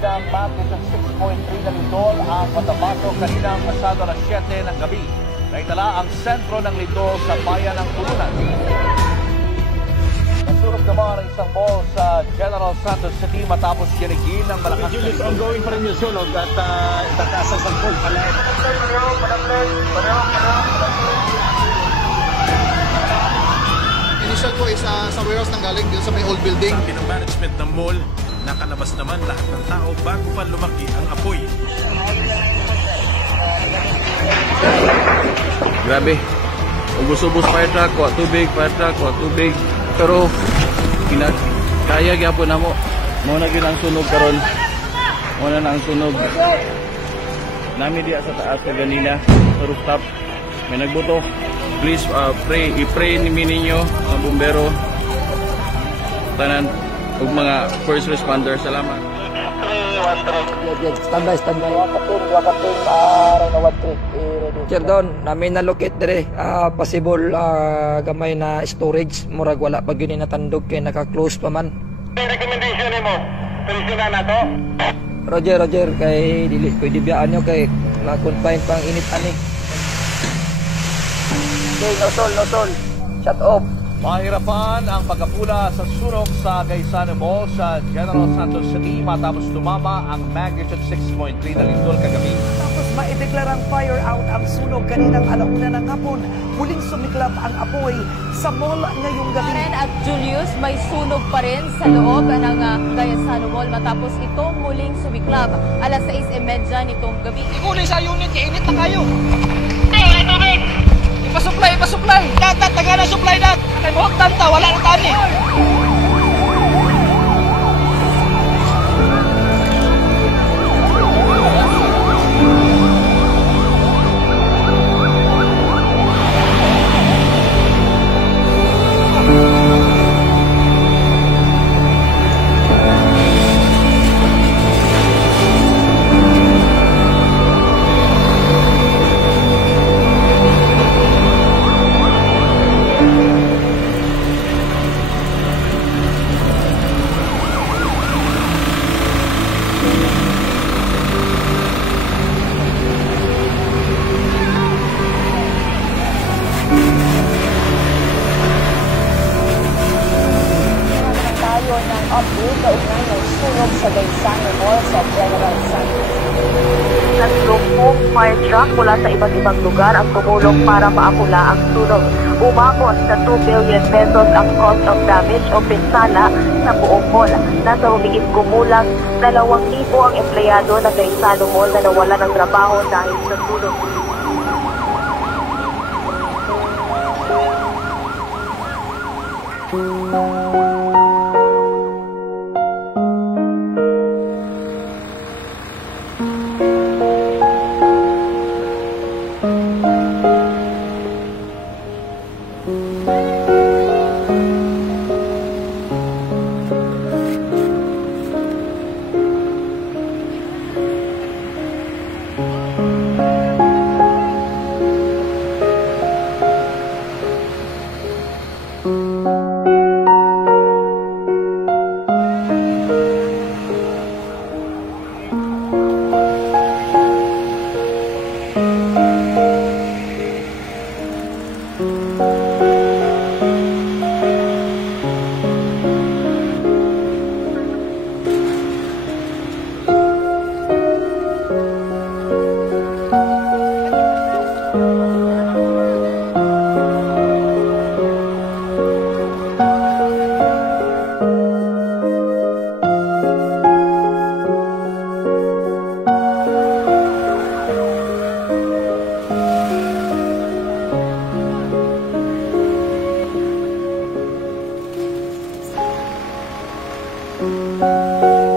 ng magnitude 6.3 na lindol ang Cotabato kaninang pasado alas 7 ng gabi. Naitala ang sentro ng lindol sa bayan ng Pulunan. Nasunog naman ang isang mall sa General Santos City matapos yanigin ng malakas na lindol. Ongoing pa rin yung sunog at itataas ang sangkol pala. Initial po is sa warehouse nang galing dito sa may old building. Ng management ng mall, nakalabas naman lahat ng tao bago pa lumaki ang apoy. Grabe. Ubus-ubus fire truck, kuha tubig, fire truck, kuha tubig. Pero kaya gyapon namo. Mo na gyud ang sunog karon. Mo na ang sunog. Nami diya sa taas sa ganina, sa rooftop. May nagbuto. Please i-pray ninyo mga bumbero, tanan ug mga first responders. Salamat. Standby. Sir Don, namin na-locate dire. Possible gamay na storage. Murag wala pag yun natandog kay naka-close pa man. Recommendation mo, tulisan na to? Roger. Kay dili ko dibiyaan nyo kay na-confine pang init-anik. Okay, no sol. Shut off. Mahirapan ang pagkapula sa sunog sa Gaisano Mall sa General Santos City matapos tumama ang magnitude 6.3 na lindol kagabi. Tapos maideklarang fire out ang sunog kaninang alauna ng hapon. Muling sumiklab ang apoy sa mall ngayong gabi. Karen at Julius, may sunog pa rin sa loob ng Gaisano Mall matapos ito muling sumiklab alas 6:30 nitong gabi. Ikuli sa unit, init na kayo. Ay, tubig! Ipasupply! Dat, taga na supply dat! Kay buhok tanta, wala na tani! Update kaugnay ng sunog sa Gaisano Mall sa General Santos. Tatlong fire truck mula sa iba't ibang lugar ang tumulong para maapula ang sunog. Umabot sa 2 billion pesos ang cost of damage o pinsala sa buong mall. Nasa humigit kumulang 2,000 ang empleyado ng Gaisano Mall na nawala ng trabaho dahil sa sunog. Thank you.